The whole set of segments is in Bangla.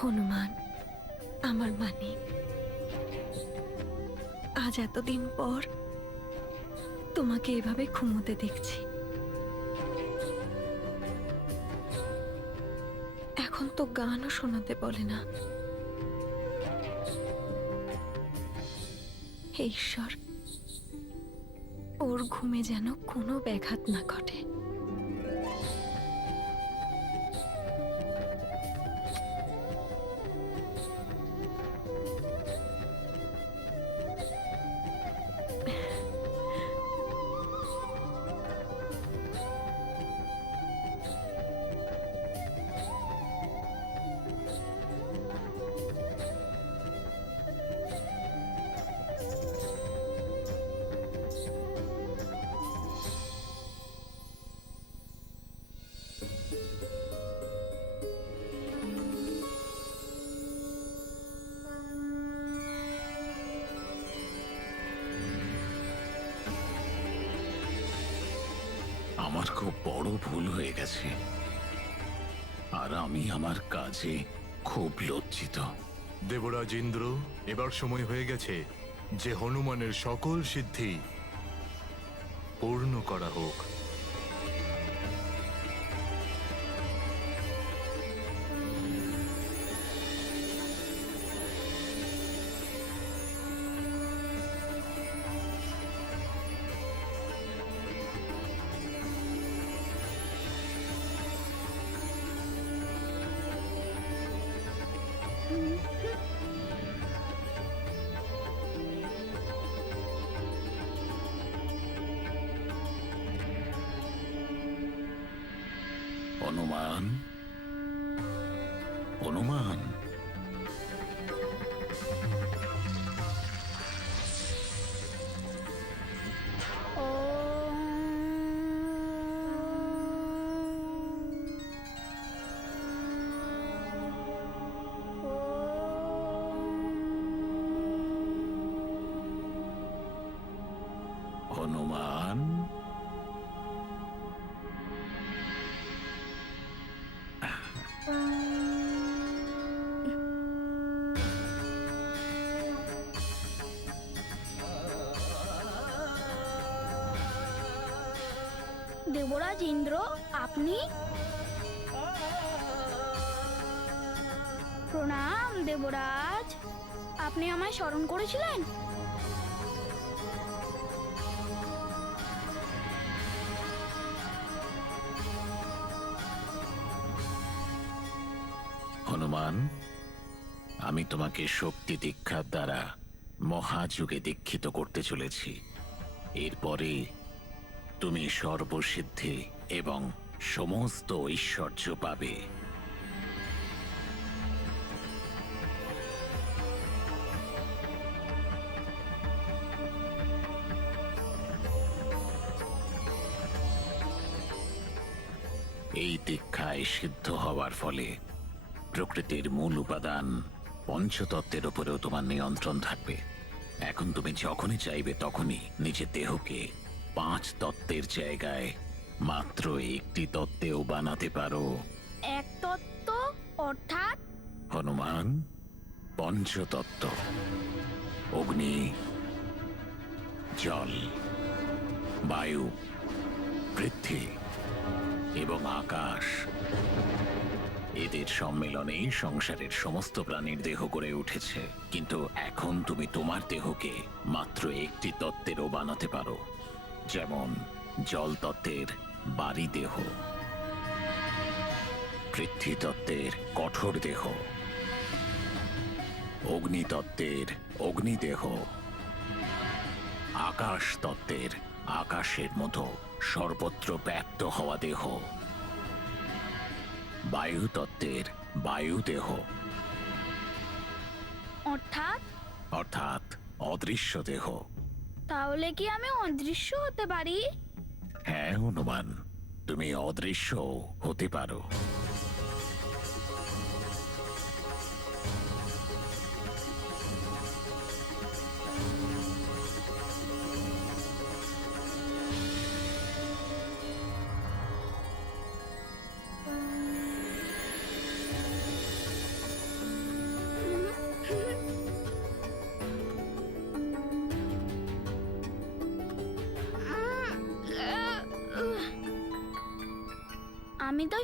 হনুমান, আমার মানিক, আজ এতদিন পর তোমাকে এভাবে ঘুমোতে দেখছি। এখন তো গানও শোনাতে বলে না। হে ঈশ্বর, ওর ঘুমে যেন কোনো ব্যাঘাত না ঘটে। আমার খুব বড় ভুল হয়ে গেছে, আর আমি আমার কাজে খুব লজ্জিত। দেবরাজ ইন্দ্র, এবার সময় হয়ে গেছে যে হনুমানের সকল সিদ্ধি পূর্ণ করা হোক। হনুমান, হনুমান, হনুমান, দেবরাজ ইন্দ্র, আপনি? প্রণাম দেবরাজ, আপনি আমায় স্মরণ করেছিলেন? হনুমান, আমি তোমাকে শক্তি দীক্ষার দ্বারা মহাযুগে দীক্ষিত করতে চলেছি। এরপরে তুমি সর্বসিদ্ধি এবং সমস্ত ঐশ্বর্য পাবে। এই দীক্ষায় সিদ্ধ হওয়ার ফলে প্রকৃতির মূল উপাদান পঞ্চতত্ত্বের উপরেও তোমার নিয়ন্ত্রণ থাকবে। এখন তুমি যখনই চাইবে তখনই নিজের দেহকে 5 তত্ত্বের জায়গায় মাত্র একটি তত্ত্বেও বানাতে পারো। এক তত্ত্ব অর্থাৎ? হনুমান, পঞ্চতত্ত্ব অগ্নি, জল, বায়ু, পৃথ্বী এবং আকাশ, এদের সম্মেলনেই সংসারের সমস্ত প্রাণীর দেহ গড়ে উঠেছে। কিন্তু এখন তুমি তোমার দেহকে মাত্র একটি তত্ত্বেরও বানাতে পারো, যেমন জল তত্ত্বের বাড়ি দেহ, পৃথ্বী তত্ত্বের কঠোর দেহ, অগ্নি তত্ত্বের অগ্নিদেহ, আকাশ তত্ত্বের আকাশের মতো সর্বত্র ব্যাপ্ত হওয়া দেহ, বায়ু তত্ত্বের বায়ু দেহ, অর্থাৎ? অর্থাৎ অদৃশ্য দেহ। তাহলে কি আমি অদৃশ্য হতে পারি? হ্যাঁ হনুমান, তুমি অদৃশ্য হতে পারো।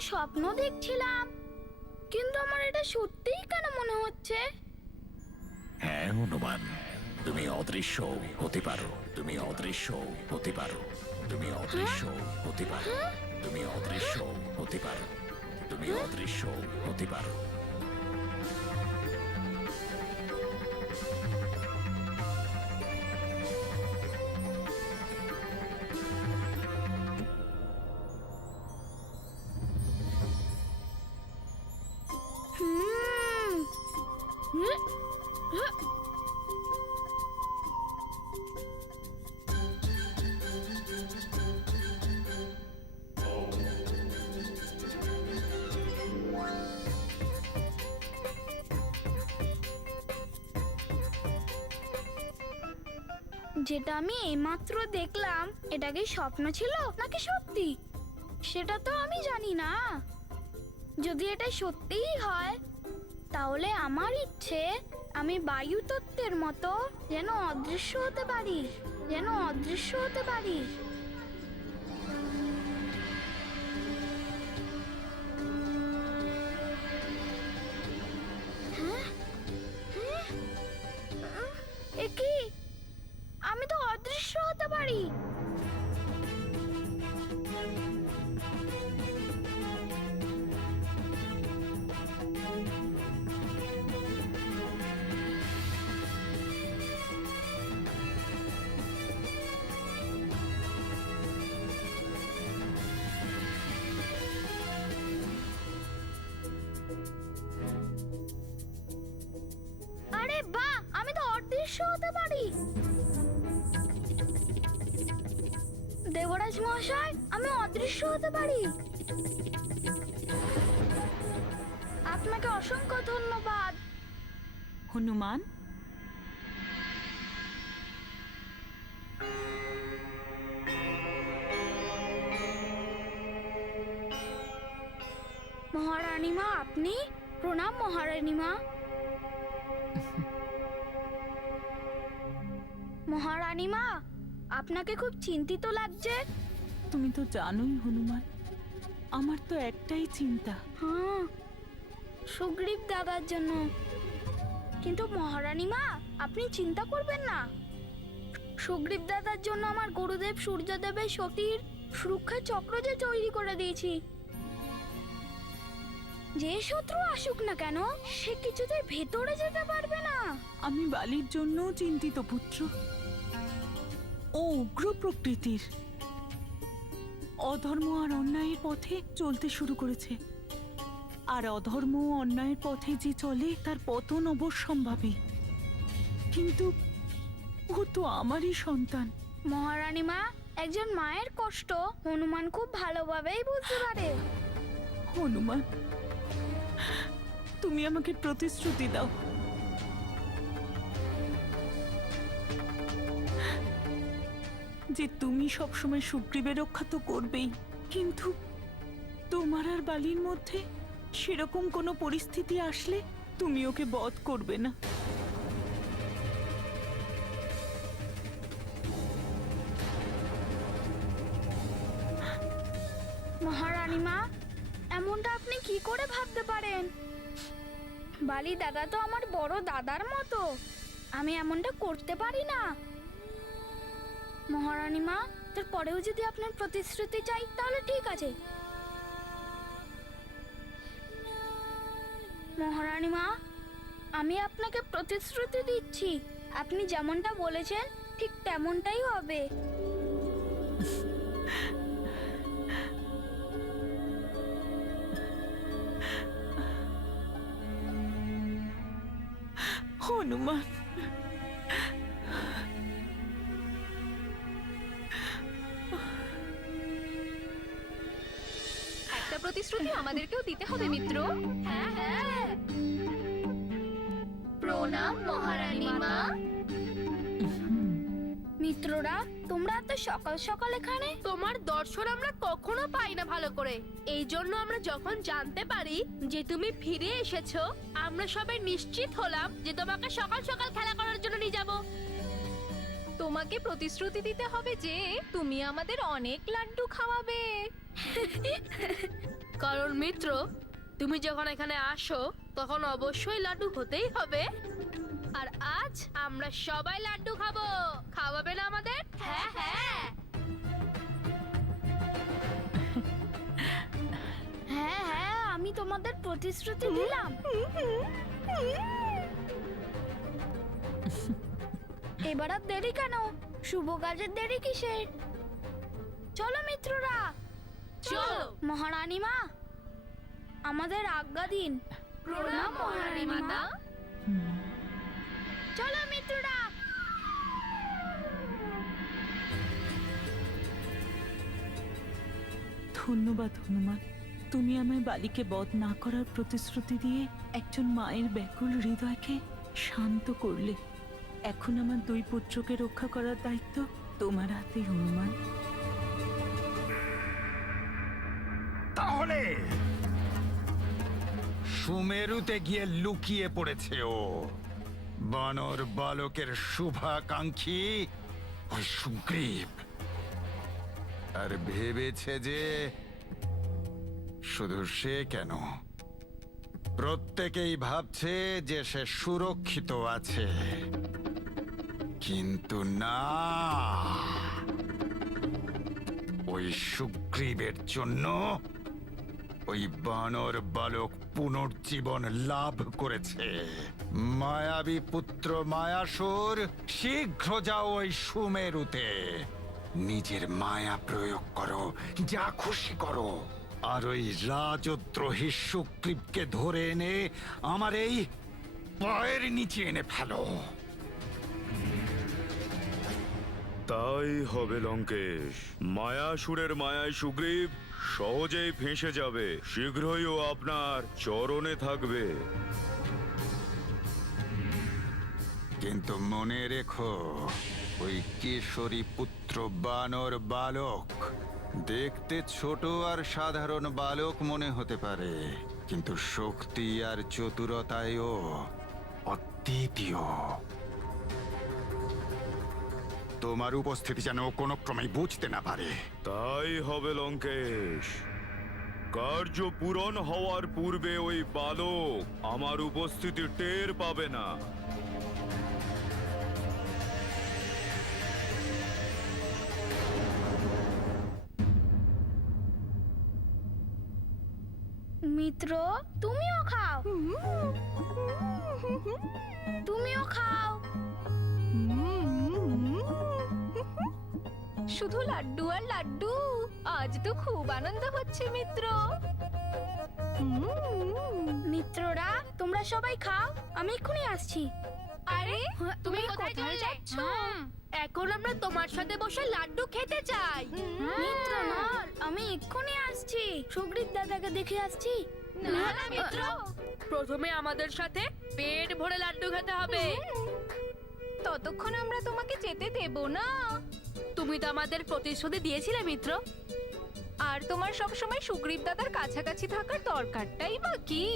স্বপ্ন দেখছিলাম, কিন্তু আমার এটা সত্যিই কেন মনে হচ্ছে? হ্যাঁ হনুমান, তুমি অদৃশ্য হতে পারো, তুমি অদৃশ্য হতে পারো, তুমি অদৃশ্য হতে পারো, তুমি অদৃশ্য হতে পারো, তুমি অদৃশ্য হতে পারো। হুম। হুম। হুম। যেটা আমি এইমাত্র দেখলাম, এটা কি স্বপ্ন ছিল নাকি সত্যি, সেটা তো আমি জানি না। যদি এটা সত্যিই হয়, তাহলে আমার ইচ্ছে আমি বায়ু তত্ত্বের মতো যেন অদৃশ্য হতে পারি, যেন অদৃশ্য হতে পারি। হ্যাঁ? হ্যাঁ? এ কি? আমি তো অদৃশ্য হতে পারি। আরে বাহ, আমি তো অদৃশ্য হতে পারি। দেবরাজ মহাশয়, আমি অদৃশ্য হতে পারি। আপনাকে অসংখ্য ধন্যবাদ। হনুমান, মহারানী মা, আপনি? প্রণাম মহারানী মা। মহারানী মা, আপনাকে খুব চিন্তিত লাগছে। তুমি তো জানোই হনুমান, আমার তো একটাই চিন্তা। হ্যাঁ, সুগ্রীব দাদার জন্য। কিন্তু মহারানী মা, আপনি চিন্তা করবেন না। সুগ্রীব দাদার জন্য আমার গুরুদেব সূর্যদেবের সতীর সুরক্ষা চক্র যে তৈরি করে দিয়েছি। যে শত্রু আসুক না কেন, সে কিছুতে ভেতরে যেতে পারবে না। আমি বালির জন্য চিন্তিত পুত্র। ও উগ্র প্রকৃতির, অধর্ম আর অন্যায়ের পথে চলতে শুরু করেছে। আর অধর্ম ও অন্যায়ের পথে যে চলে, তার পতন অবশ্যম্ভাবী। কিন্তু ও তো আমারই সন্তান। মহারানী মা, একজন মায়ের কষ্ট হনুমান খুব ভালোভাবেই বুঝতে পারে। হনুমান, তুমি আমাকে প্রতিশ্রুতি দাও, যে তুমি সবসময় সুগ্রীবের রক্ষা তো করবেই, কিন্তু তোমার আর বালির মধ্যে সেরকম কোনো পরিস্থিতি আসলে তুমি ওকে বধ করবে না। মহারানী মা, এমনটা আপনি কি করে ভাবতে পারেন? বালি দাদা তো আমার বড় দাদার মতো। আমি এমনটা করতে পারি না। মহারানী মা, তারপরেও যদি আপনার প্রতিশ্রুতি চাই, তাহলে ঠিক আছে। মহারানী মা, আমি আপনাকে প্রতিশ্রুতি দিচ্ছি, আপনি যেমনটা বলেছেন ঠিক তেমনটাই হবে। হনুমান, একটা প্রতিশ্রুতি আমাদেরকেও দিতে হবে মিত্র। হ্যাঁ হ্যাঁ, প্রণাম মহারানী মা। মিত্ররা, তোমরা এত সকাল সকাল এখানে? তোমার দর্শন আমরা কখনো পাই না ভালো করে। এই জন্য আমরা যখন জানতে পারি যে তুমি ফিরে এসেছো, আমরা সবাই নিশ্চিত হলাম যে তোমাকে সকাল সকাল খেলা করার জন্য নিয়ে যাব। তোমাকে প্রতিশ্রুতি দিতে হবে যে তুমি আমাদের অনেক লাড্ডু খাওয়াবে। কারণ মিত্র, তুমি যখন এখানে আসো তখন অবশ্যই লাড্ডু হতেই হবে। আর আজ আমরা সবাই লাড্ডু খাবো। খাওয়াবে না আমাদের? হ্যাঁ হ্যাঁ হ্যাঁ হ্যাঁ, আমি তোমাদের প্রতিশ্রুতি দিলাম। এবার আর দেরি কেন? শুভ কাজের দেরি কিসের? চলো মিত্ররা, চলো। মহারানী মা, আমাদের আজ্ঞা দিন। প্রণাম মহারানী মাতা। চলো মিত্ররা। ধন্যবাদ হনুমান, তুমি আমায় বালিকে বধ না করার প্রতিশ্রুতি দিয়ে একজন মায়ের ব্যাকুল হৃদয়কে শান্ত করলে। এখন আমার দুই পুত্রকে রক্ষা করার দায়িত্ব তোমার হাতেই হনুমান। তাহলে সুমেরুতে গিয়ে লুকিয়ে পড়েছে ও বানর বালকের শুভাকাঙ্ক্ষী ওই সুগ্রীব। আর ভেবেছে যে শুধু সে কেন, প্রত্যেকেই ভাবছে যে সে সুরক্ষিত আছে, কিন্তু না, ওই সুগ্রীবের জন্য ওই বানর বালক পুনর্জীবন লাভ করেছে। মায়াবী পুত্র মায়াসুর, শীঘ্র যাও ওই সুমেরুতে, নিজের মায়া প্রয়োগ করো, যা খুশি করো, আর ওই রাজদ্রোহী সুগ্রীবকে ধরে এনে আমার এই পায়ের নিচে এনে ফেলো। তাই হবে লঙ্কেশ। মায়াসুরের মায়ায় সুগ্রীব সহজেই ফেঁসে যাবে, শীঘ্রই ও আপনার চরণে থাকবে। কিন্তু মনে রেখো, ওই কেশরী পুত্র বানর বালক দেখতে ছোট আর সাধারণ বালক মনে হতে পারে, কিন্তু শক্তি আর চতুরতায়ও অদ্বিতীয়। তোমার উপস্থিতি যেন ও কোনো ক্রমেই বুঝতে না পারে। তাই হবে লঙ্কেশ। কার্য পূরণ হওয়ার পূর্বে ওই বালক আমার উপস্থিতি টের পাবে না। মিত্র, তুমিও খাও। তুমিও খাও। শুধু লাড্ডু আর লাড্ডু। আজ তো খুব আনন্দ হচ্ছে মিত্র। মিত্ররা, তোমরা সবাই খাও, আমি এক্ষুনি আসছি। আরে তুমি কোথায় যাচ্ছ? এখন আমরা তোমার সাথে বসে লাড্ডু খেতে চাই। মিত্র নল, আমি এক্ষুনি আসছি। সুগ্রীব দাদাকে দেখে আসছি। না না মিত্র, প্রথমে আমাদের সাথে পেট ভরে লাড্ডু খেতে হবে। ততক্ষণ আমরা তোমাকে যেতে দেব না। তুমি তো আমাদের প্রতিশ্রুতি দিয়েছিলে মিত্র। আর তোমার সবসময় সুগ্রীব দাদার কাছাকাছি থাকার দরকারটাই বা কি?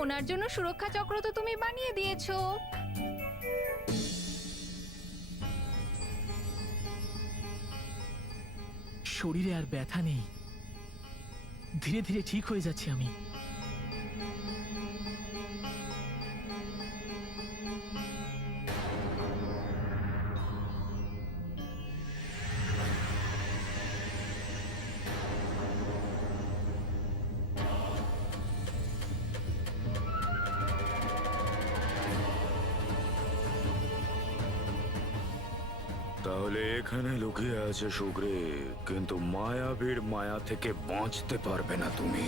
ওনার জন্য সুরক্ষা চক্র তো তুমি বানিয়ে দিয়েছো। শরীরে আর ব্যথা নেই, ধীরে ধীরে ঠিক হয়ে যাচ্ছি আমি। তাহলে এখানে লুকিয়ে আছে সুগ্রীব, কিন্তু মায়াবীর মায়া থেকে বাঁচতে পারবে না তুমি।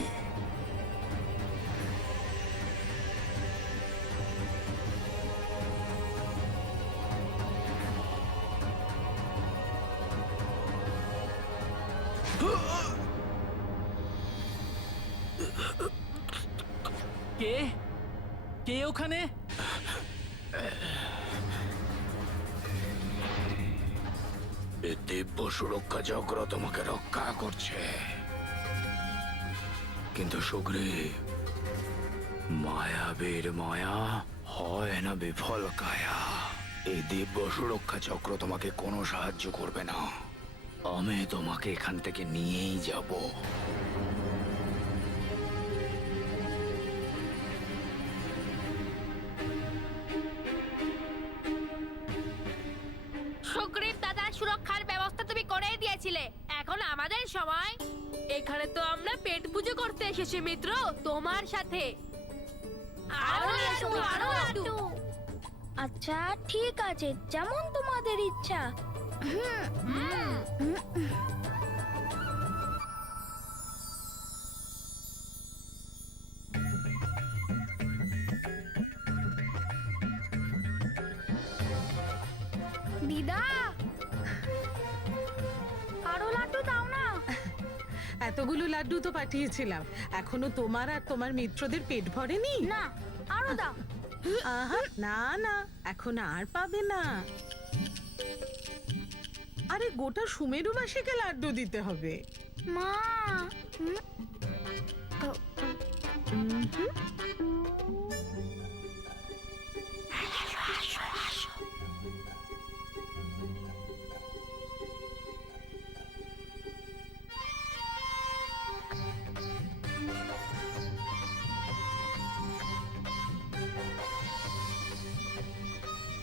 কে কে ওখানে? এই দিব্য সুরক্ষা চক্র তোমাকে রক্ষা করছে, কিন্তু সুগ্রীব, মায়াবীর মায়া হয় না বিফল কায়া। এই দিব্য সুরক্ষা চক্র তোমাকে কোনো সাহায্য করবে না। আমি তোমাকে এখান থেকে নিয়েই যাব। আমাদের সময়। এখানে তো আমরা পেট পুজো করতে এসেছি মিত্র, তোমার সাথে। আরো লাড্ডু, আরো লাড্ডু। আচ্ছা ঠিক আছে, যেমন তোমাদের ইচ্ছা। দিদা, আরো লাড্ডু দাও না। এতগুলো লাড্ডু তো পাঠিয়েছিলাম, এখনো তোমার আর তোমার মিত্রদের পেট ভরেনি? না, আরো দাও। আহা, না না, এখন আর পাবে না। আরে গোটা সুমেরুবাসীকে লাড্ডু দিতে হবে। মা,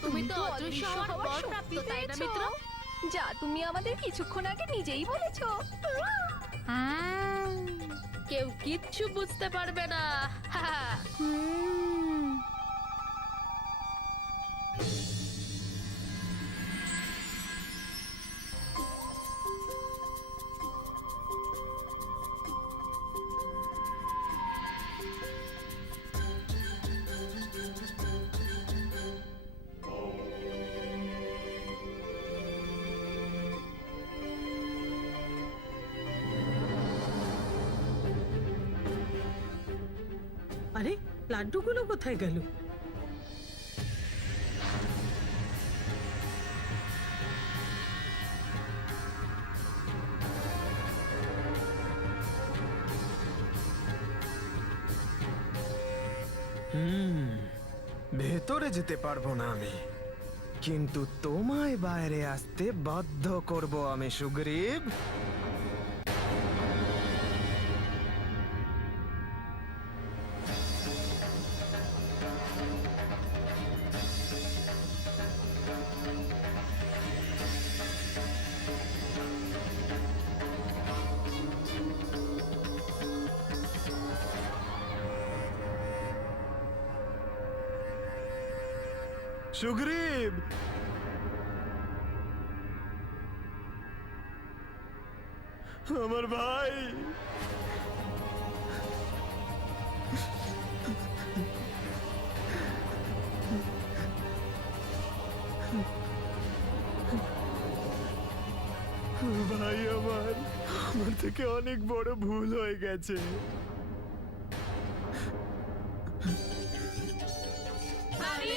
তুমি তো অদৃশ্য হওয়ার বর প্রাপ্ত, তাই না মিত্র? যা তুমি আমাদের কিছুক্ষণ আগে নিজেই বলেছো। কেউ কিচ্ছু বুঝতে পারবে না। আরে লাড্ডুগুলো কোথায় গেল? ভেতরে যেতে পারবো না আমি, কিন্তু তোমায় বাইরে আসতে বাধ্য করব আমি সুগ্রীব। সুগ্রীব, আমার ভাই, ভাই আমার থেকে অনেক বড় ভুল হয়ে গেছে। আরে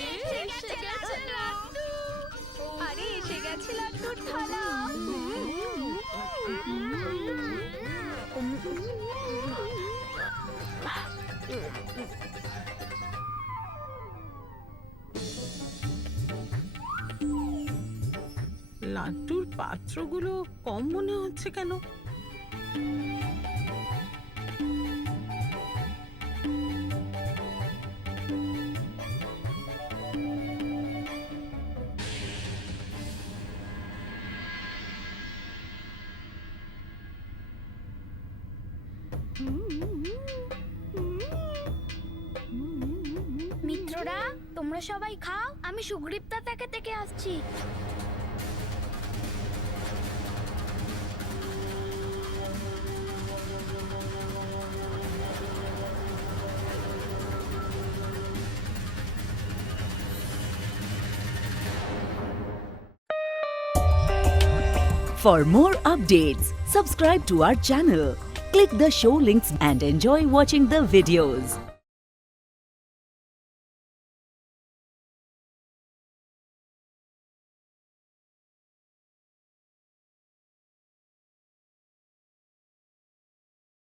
এসে গেছে লাড্ডুর থালা। লাড্ডুর পাত্রগুলো কম মনে হচ্ছে কেন? মিত্ররা তোমরা সবাই খাও, আমি সুগ্রীবদা থেকে আসছি। For more updates, subscribe to our channel, click the show links and enjoy watching the videos.